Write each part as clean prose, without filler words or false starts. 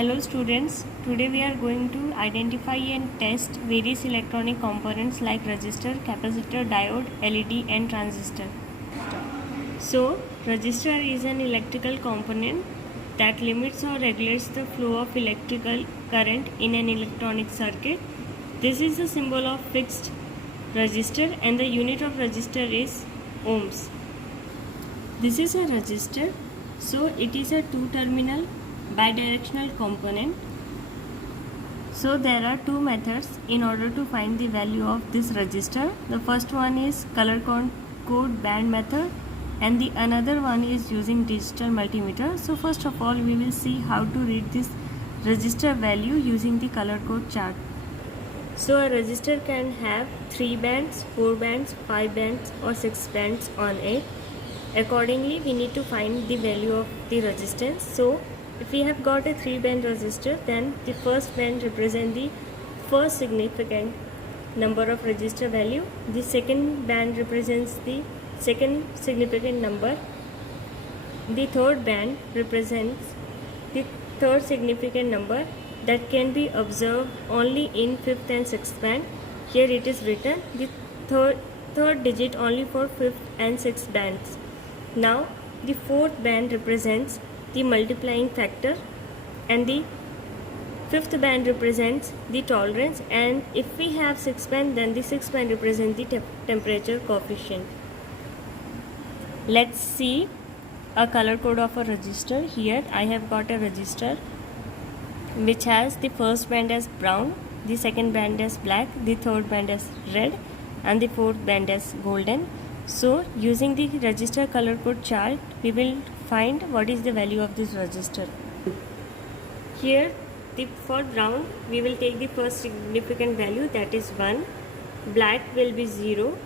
Hello students, today we are going to identify and test various electronic components like resistor, capacitor, diode, LED and transistor. So, resistor is an electrical component that limits or regulates the flow of electrical current in an electronic circuit. This is the symbol of fixed resistor and the unit of resistor is ohms. This is a resistor, so it is a two-terminal bidirectional component. So there are two methods in order to find the value of this resistor. The first one is color code band method and the another one is using digital multimeter. So first of all we will see how to read this resistor value using the color code chart. So a resistor can have 3 bands, 4 bands, 5 bands or 6 bands on it. Accordingly, we need to find the value of the resistance. So if we have got a 3-band resistor, then the first band represents the first significant number of resistor value. The second band represents the second significant number. The third band represents the third significant number that can be observed only in 5th and 6th band. Here it is written the third digit only for 5th and 6th bands. Now the fourth band represents the multiplying factor and the fifth band represents the tolerance, and if we have 6 band then the 6th band represents the temperature coefficient. Let's see a color code of a resistor. Here I have got a resistor which has the first band as brown, the second band as black, the third band as red and the fourth band as golden. So using the resistor color code chart we will find what is the value of this resistor. Here for brown we will take the first significant value, that is 1, black will be 0,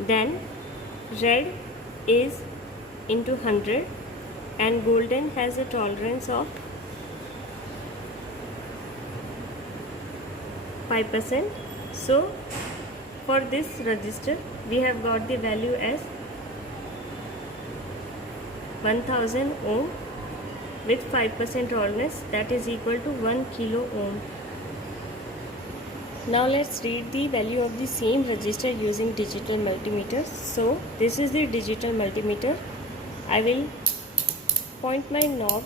then red is into 100 and golden has a tolerance of 5%. So for this resistor we have got the value as 1000 ohm with 5% tolerance, that is equal to 1 kilo ohm. Now let's read the value of the same resistor using digital multimeter. So this is the digital multimeter. I will point my knob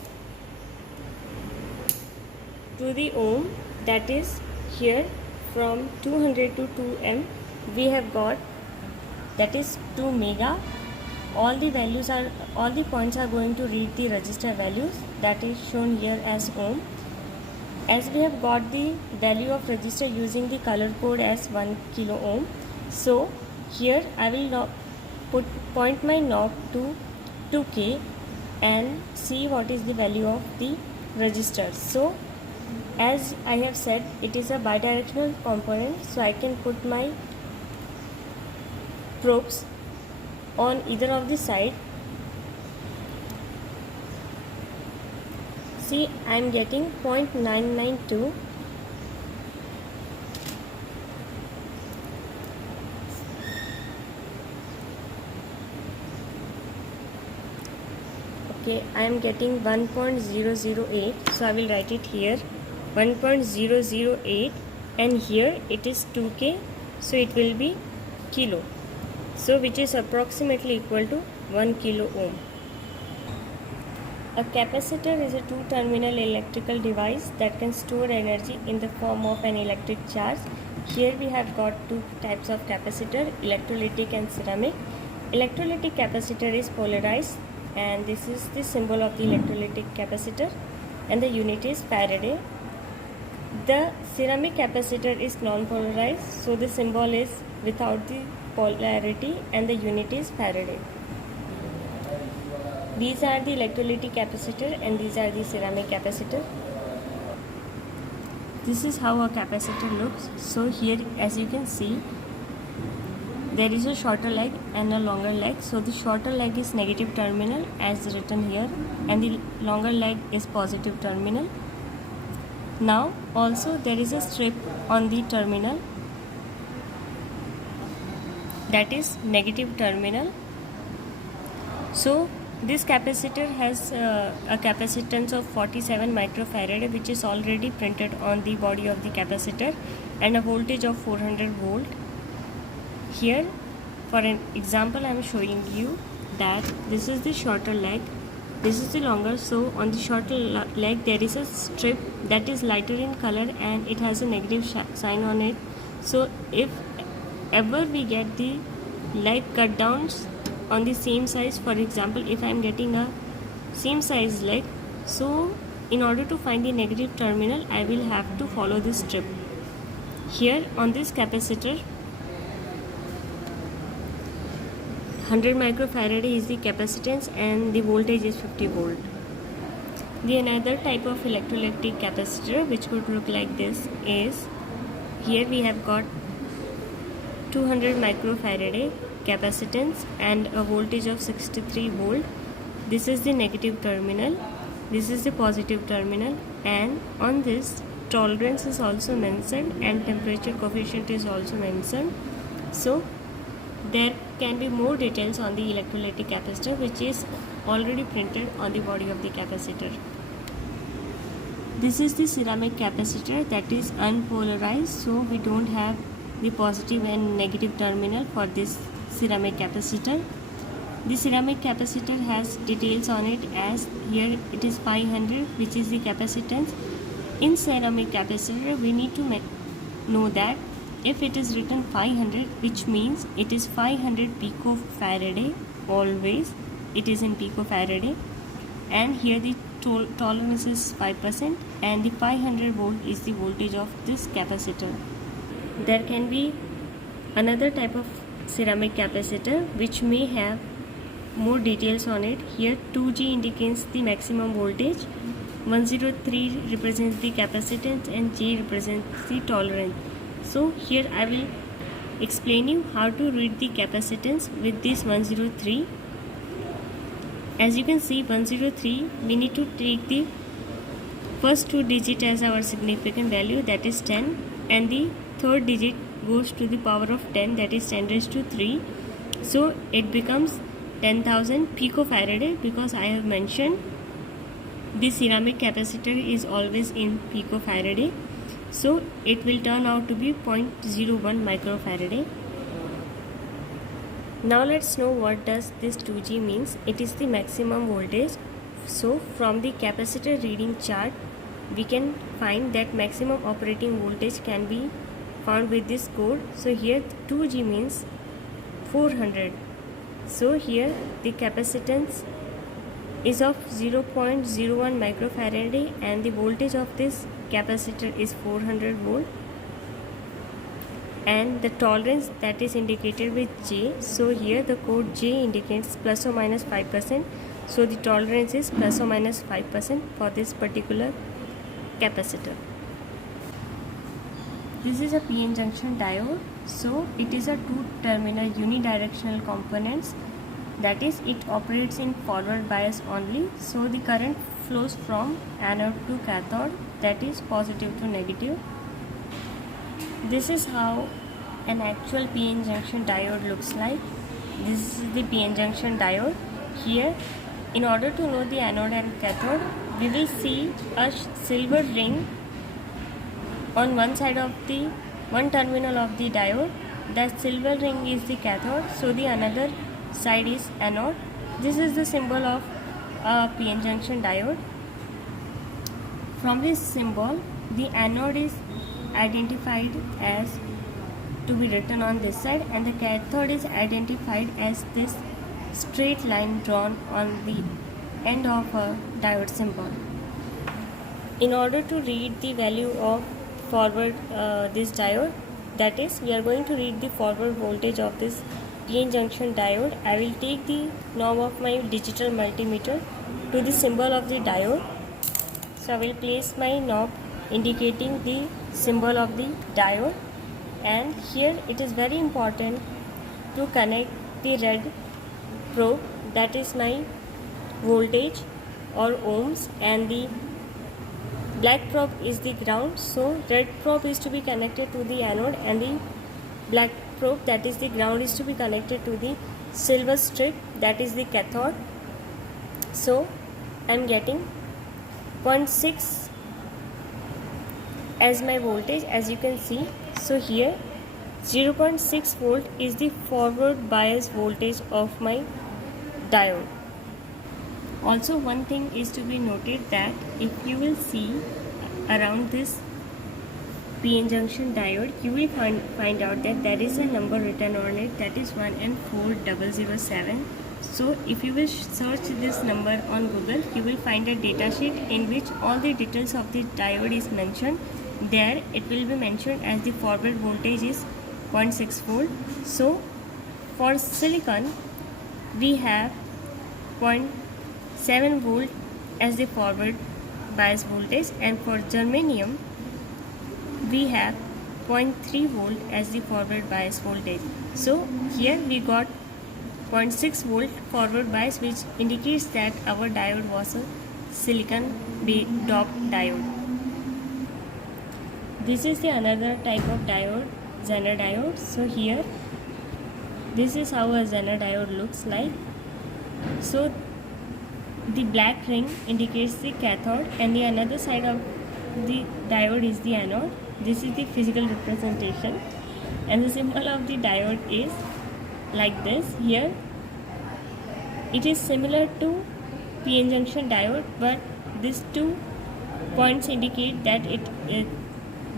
to the ohm, that is here from 200 to 2M we have got, that is 2 mega. All the points are going to read the resistor values, that is shown here as ohm. As we have got the value of resistor using the color code as 1 kilo ohm, so here I will now point my knob to 2K and see what is the value of the resistor. So as I have said, it is a bidirectional component, so I can put my probes on either of the side. See, I am getting 0.992. Okay, I am getting 1.008, so I will write it here 1.008 and here it is 2K, so it will be kilo, so which is approximately equal to 1 kilo ohm. A capacitor is a two-terminal electrical device that can store energy in the form of an electric charge. Here we have got two types of capacitor, electrolytic and ceramic. Electrolytic capacitor is polarized and this is the symbol of the electrolytic capacitor and the unit is Faraday. The ceramic capacitor is non-polarized, so the symbol is without the polarity and the unit is Faraday. These are the electrolytic capacitor and these are the ceramic capacitor. This is how a capacitor looks. So here as you can see there is a shorter leg and a longer leg. So the shorter leg is negative terminal as written here and the longer leg is positive terminal. Now also there is a strip on the terminal, that is negative terminal. So This capacitor has a capacitance of 47 microfarad, which is already printed on the body of the capacitor, and a voltage of 400 volt. Here, for an example, I am showing you that this is the shorter leg, this is the longer. So on the shorter leg there is a strip that is lighter in color and it has a negative sign on it. So if ever we get the leg cut downs on the same size, for example if I am getting a same size leg, so in order to find the negative terminal I will have to follow this strip. Here on this capacitor 100 microfarad is the capacitance and the voltage is 50 volt. The another type of electrolytic capacitor which could look like this is, here we have got 200 microfarad capacitance and a voltage of 63 volt. This is the negative terminal, this is the positive terminal, and on this tolerance is also mentioned and temperature coefficient is also mentioned. So there can be more details on the electrolytic capacitor which is already printed on the body of the capacitor. This is the ceramic capacitor that is unpolarized, so we don't have the positive and negative terminal for this ceramic capacitor. The ceramic capacitor has details on it, as here it is 500 which is the capacitance. In ceramic capacitor we need to know that if it is written 500, which means it is 500 picofarad, always it is in picofarad, and here the tolerance is 5% and the 500 volt is the voltage of this capacitor. There can be another type of ceramic capacitor which may have more details on it. Here 2G indicates the maximum voltage, 103 represents the capacitance and G represents the tolerance. So here I will explain you how to read the capacitance with this 103. As you can see 103, we need to take the first two digit as our significant value, that is 10, and the third digit goes to the power of 10, that is 10 raised to 3. So it becomes 10,000 picofarad, because I have mentioned the ceramic capacitor is always in picofarad. So it will turn out to be 0.01 microfarad. Now let's know what does this 2G means. It is the maximum voltage. So from the capacitor reading chart we can find that maximum operating voltage can be found with this code. So here 2G means 400. So here the capacitance is of 0.01 microfarad and the voltage of this capacitor is 400 volt, and the tolerance that is indicated with J. So here the code J indicates plus or minus 5%. So the tolerance is plus or minus 5% for this particular capacitor. This is a PN junction diode. So it is a two-terminal unidirectional components. That is, it operates in forward bias only. So the current flows from anode to cathode, that is positive to negative. This is how an actual PN junction diode looks like. This is the PN junction diode. Here, in order to know the anode and cathode, we will see a silver ring on one side of the one terminal of the diode. That silver ring is the cathode, so the another side is anode. This is the symbol of a PN junction diode. From this symbol, the anode is identified as to be written on this side, and the cathode is identified as this straight line drawn on the end of a diode symbol. In order to read the value of forward this diode, that is, we are going to read the forward voltage of this PN junction diode. I will take the knob of my digital multimeter to the symbol of the diode. So I will place my knob indicating the symbol of the diode, and here it is very important to connect the red probe, that is my voltage or ohms, and the black probe is the ground. So red probe is to be connected to the anode and the black probe, that is the ground, is to be connected to the silver strip, that is the cathode. So I'm getting 0.6 as my voltage, as you can see. So here 0.6 volt is the forward bias voltage of my diode. Also, one thing is to be noted that if you will see around this PN junction diode, you will find out that there is a number written on it, that is 1N4007. So if you will search this number on Google, you will find a datasheet in which all the details of the diode is mentioned. There it will be mentioned as the forward voltage is 0.6 volt. So for silicon we have 0.7 volt as the forward bias voltage, and for germanium we have 0.3 volt as the forward bias voltage. So here we got 0.6 volt forward bias, which indicates that our diode was a silicon doped diode. This is the another type of diode, Zener diode. So here this is how a Zener diode looks like. So the black ring indicates the cathode and the another side of the diode is the anode. This is the physical representation, and the symbol of the diode is like this. Here it is similar to PN junction diode, but these two points indicate that it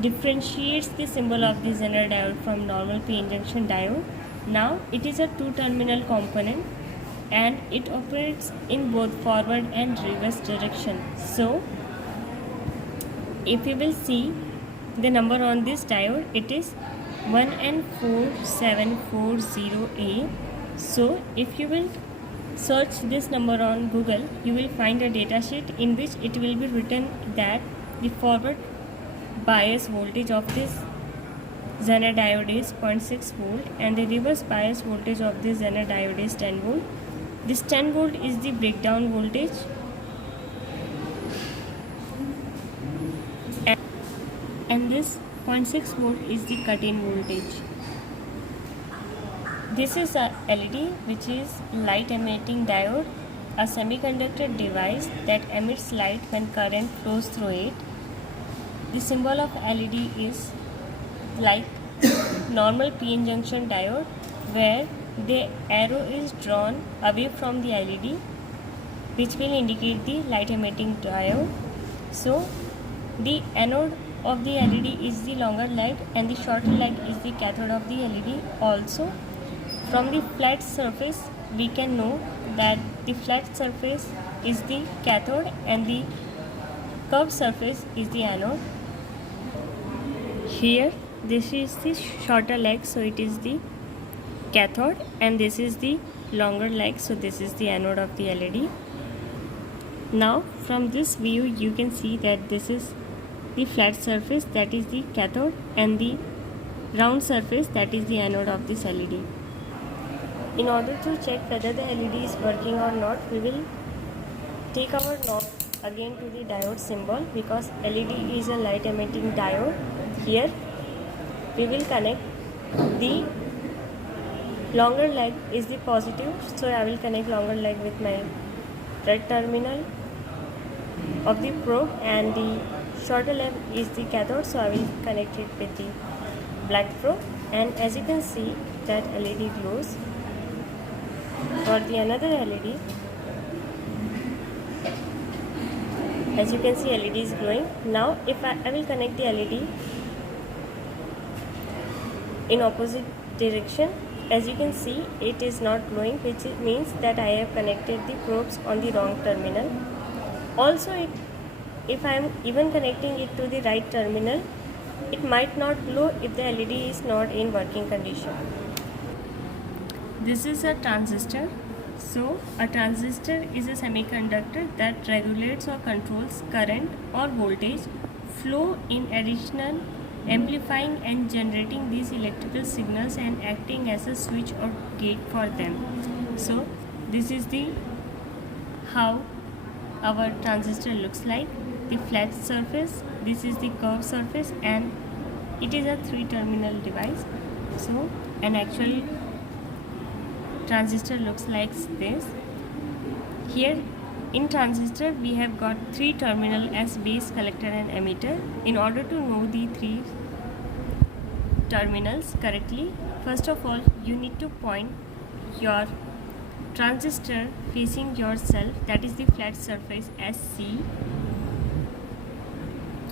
differentiates the symbol of the Zener diode from normal PN junction diode. Now it is a two-terminal component and it operates in both forward and reverse direction. So if you will see the number on this diode, it is 1N4740A. So if you will search this number on Google, you will find a datasheet in which it will be written that the forward bias voltage of this Zener diode is 0.6 volt and the reverse bias voltage of this Zener diode is 10 volt. This 10 volt is the breakdown voltage and this 0.6 volt is the cut-in voltage. This is a LED, which is light emitting diode, a semiconductor device that emits light when current flows through it. The symbol of LED is like normal PN junction diode, where the arrow is drawn away from the LED, which will indicate the light emitting diode. So the anode of the LED is the longer leg and the shorter leg is the cathode of the LED. Also, from the flat surface we can know that the flat surface is the cathode and the curved surface is the anode. Here this is the shorter leg, so it is the cathode, and this is the longer leg, so this is the anode of the LED. Now from this view you can see that this is the flat surface, that is the cathode, and the round surface, that is the anode of this LED. In order to check whether the LED is working or not, we will take our knob again to the diode symbol, because LED is a light emitting diode. Here we will connect the longer leg is the positive, so I will connect longer leg with my red terminal of the probe, and the shorter leg is the cathode, so I will connect it with the black probe, and as you can see that LED glows. For the another LED, as you can see LED is glowing. Now if I will connect the LED in opposite direction, as you can see it is not glowing, which means that I have connected the probes on the wrong terminal. Also, if I am even connecting it to the right terminal, it might not glow if the LED is not in working condition. This is a transistor. So a transistor is a semiconductor that regulates or controls current or voltage flow, in addition amplifying and generating these electrical signals and acting as a switch or gate for them. So this is the how our transistor looks like. The flat surface, this is the curved surface, and it is a 3-terminal device. So an actual transistor looks like this. Here In transistor, we have got three terminals as base, collector and emitter. In order to know the three terminals correctly, first of all, you need to point your transistor facing yourself, that is the flat surface as C.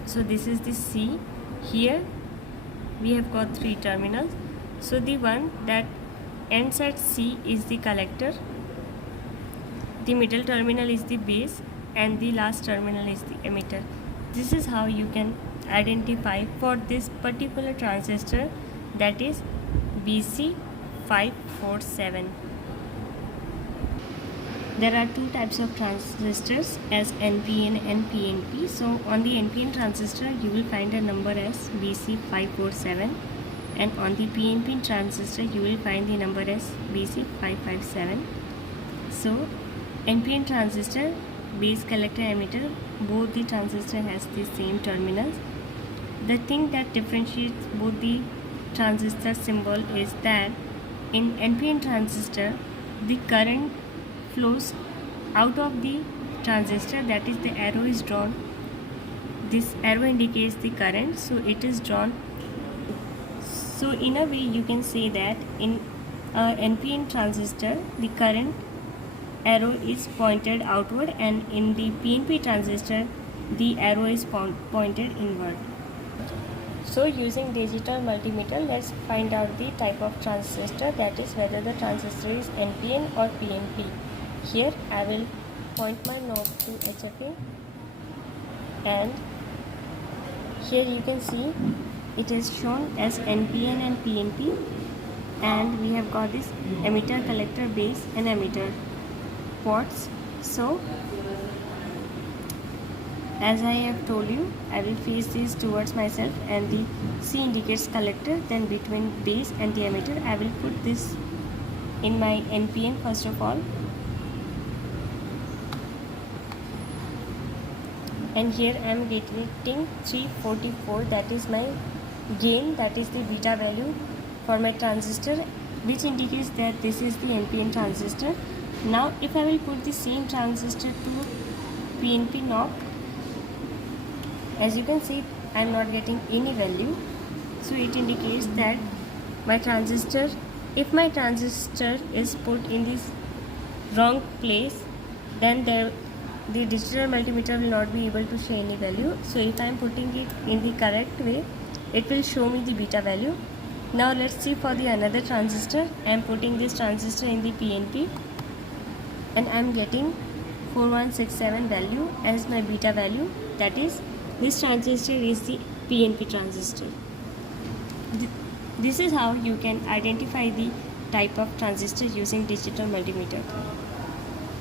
So this is the C. Here we have got three terminals. So the one that ends at C is the collector, the middle terminal is the base, and the last terminal is the emitter. This is how you can identify for this particular transistor, that is BC547. There are two types of transistors as NPN and PNP. So on the NPN transistor you will find a number as BC547, and on the PNP transistor you will find the number as BC557. So NPN transistor, base, collector, emitter, both the transistor has the same terminals. The thing that differentiates both the transistor symbol is that in NPN transistor the current flows out of the transistor, that is the arrow is drawn. This arrow indicates the current, so it is drawn. So in a way you can say that in NPN transistor the current arrow is pointed outward, and in the PNP transistor the arrow is pointed inward. So using digital multimeter, let's find out the type of transistor, that is whether the transistor is NPN or PNP. Here I will point my knob to HFE, and here you can see it is shown as NPN and PNP, and we have got this emitter, collector, base and emitter ports. So as I have told you, I will face this towards myself, and the C indicates collector. Then between base and the emitter I will put this in my NPN first of all, and here I am getting 344, that is my gain, that is the beta value for my transistor, which indicates that this is the NPN transistor. Now if I will put the same transistor to PNP knob, as you can see I am not getting any value, so it indicates that my transistor, if my transistor is put in this wrong place, then the digital multimeter will not be able to show any value. So if I am putting it in the correct way, it will show me the beta value. Now let's see for the another transistor. I am putting this transistor in the PNP, and I am getting 4167 value as my beta value, that is this transistor is the PNP transistor. This is how you can identify the type of transistor using digital multimeter.